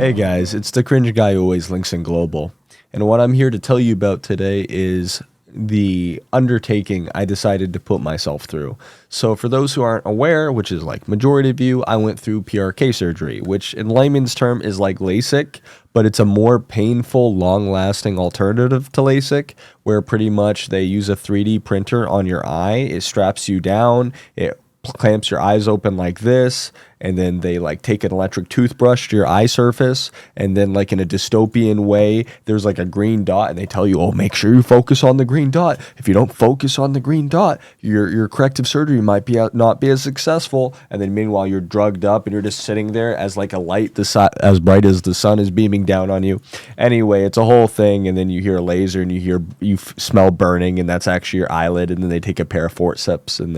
Hey guys, it's the cringe guy who always links in global. And what I'm here to tell you about today is the undertaking I decided to put myself through. So for those who aren't aware, which is like majority of you, I went through PRK surgery, which in layman's term is like LASIK, but it's a more painful, long-lasting alternative to LASIK, where pretty much they use a 3D printer on your eye. It straps you down, it clamps your eyes open like this, and then they like take an electric toothbrush to your eye surface, and then like in a dystopian way there's like a green dot, and they tell you, oh, make sure you focus on the green dot. If you don't focus on the green dot, your corrective surgery might be not be as successful. And then meanwhile you're drugged up and you're just sitting there as like a light as bright as the sun is beaming down on you. Anyway, it's a whole thing. And then you hear a laser and you smell burning, and that's actually your eyelid. And then they take a pair of forceps and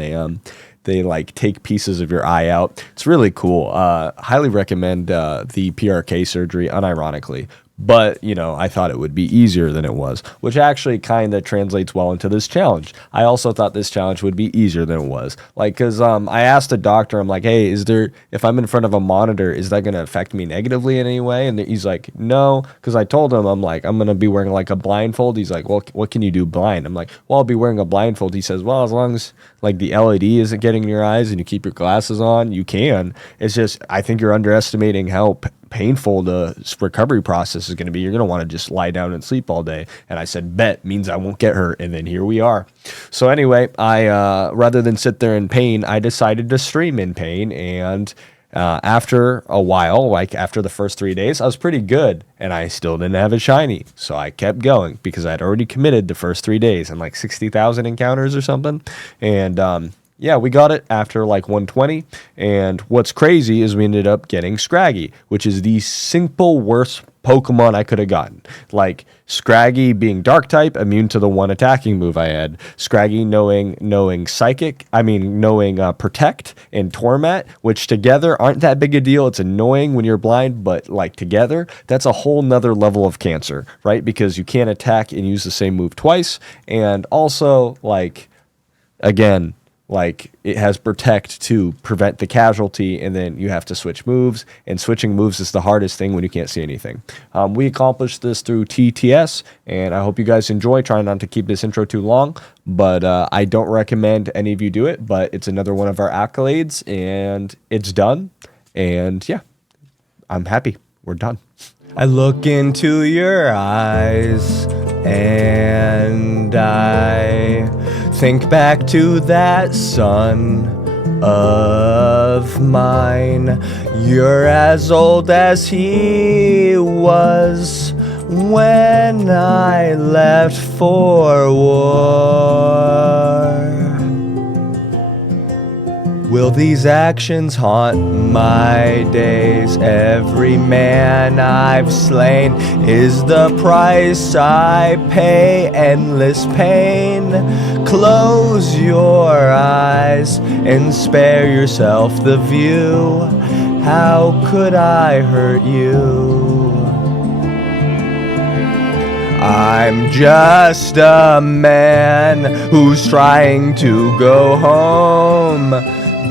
they like take pieces of your eye out. It's really cool. Highly recommend the PRK surgery, unironically. But, you know, I thought it would be easier than it was, which actually kind of translates well into this challenge. I also thought this challenge would be easier than it was. Like, because I asked the doctor, I'm like, hey, if I'm in front of a monitor, is that going to affect me negatively in any way? And he's like, no, because I told him, I'm like, I'm going to be wearing like a blindfold. He's like, well, what can you do blind? I'm like, well, I'll be wearing a blindfold. He says, well, as long as like the LED isn't getting in your eyes and you keep your glasses on, you can. It's just, I think you're underestimating how painful the recovery process is going to be. You're going to want to just lie down and sleep all day. And I said, bet means I won't get hurt. And then here we are. So anyway, I rather than sit there in pain, I decided to stream in pain. And after a while, like after the first 3 days, I was pretty good, and I still didn't have a shiny. So I kept going because I'd already committed the first 3 days and like 60,000 encounters or something. And yeah, we got it after like 120. And what's crazy is we ended up getting Scraggy, which is the simple worst Pokemon I could have gotten. Like Scraggy being dark type, immune to the one attacking move I had. Scraggy knowing psychic, knowing protect and torment, which together aren't that big a deal. It's annoying when you're blind, but like together, that's a whole nother level of cancer, right? Because you can't attack and use the same move twice. And also, like, again, like it has protect to prevent the casualty, and then you have to switch moves, and switching moves is the hardest thing when you can't see anything. We accomplished this through TTS, and I hope you guys enjoy. Trying not to keep this intro too long, but I don't recommend any of you do it, but it's another one of our accolades, and it's done. And yeah, I'm happy. We're done. I look into your eyes and I think back to that son of mine. You're as old as he was when I left for war. Will these actions haunt my days? Every man I've slain is the price I pay. Endless pain. Close your eyes and spare yourself the view. How could I hurt you? I'm just a man who's trying to go home.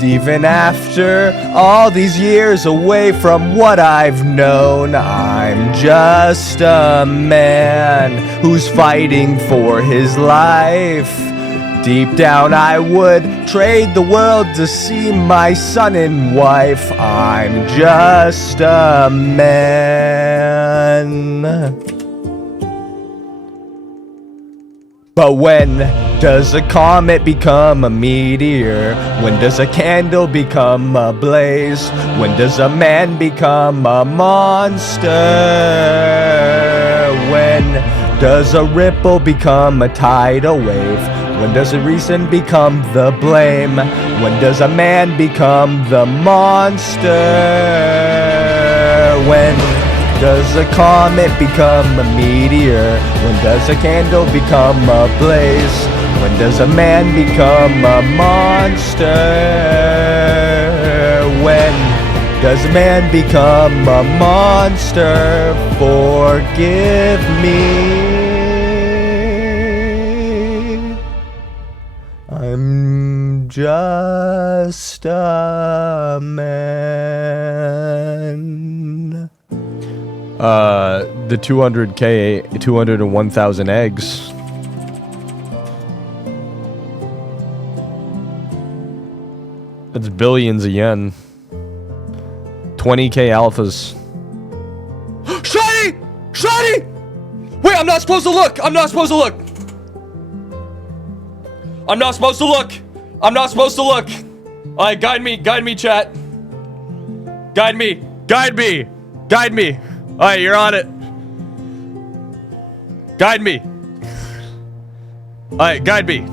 Even after all these years away from what I've known, I'm just a man who's fighting for his life. Deep down I would trade the world to see my son and wife. I'm just a man. But when does a comet become a meteor? When does a candle become a blaze? When does a man become a monster? When does a ripple become a tidal wave? When does a reason become the blame? When does a man become the monster? When does a comet become a meteor? When does a candle become a blaze? When does a man become a monster? When does a man become a monster? Forgive me. I'm just a man. The 200k, 201,000 eggs. That's billions of yen. 20k alphas. Shiny! Shiny! Wait, I'm not supposed to look! I'm not supposed to look! I'm not supposed to look! I'm not supposed to look! Alright, guide me, chat. Guide me, guide me, guide me. Alright, you're on it. Guide me. Alright, guide me.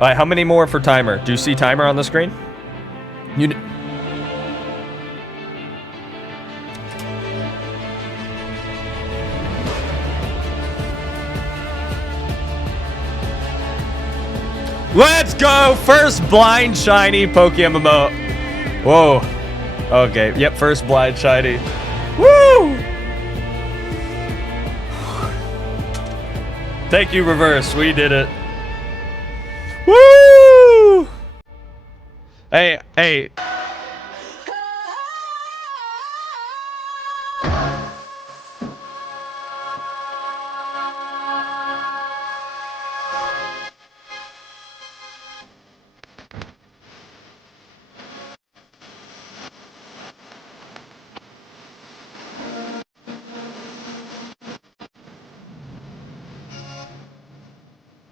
All right, how many more for timer? Do you see timer on the screen? Let's go! First blind shiny Pokemon. Whoa. Okay, yep, first blind shiny. Woo! Thank you, Reverse. We did it. Woo! Hey,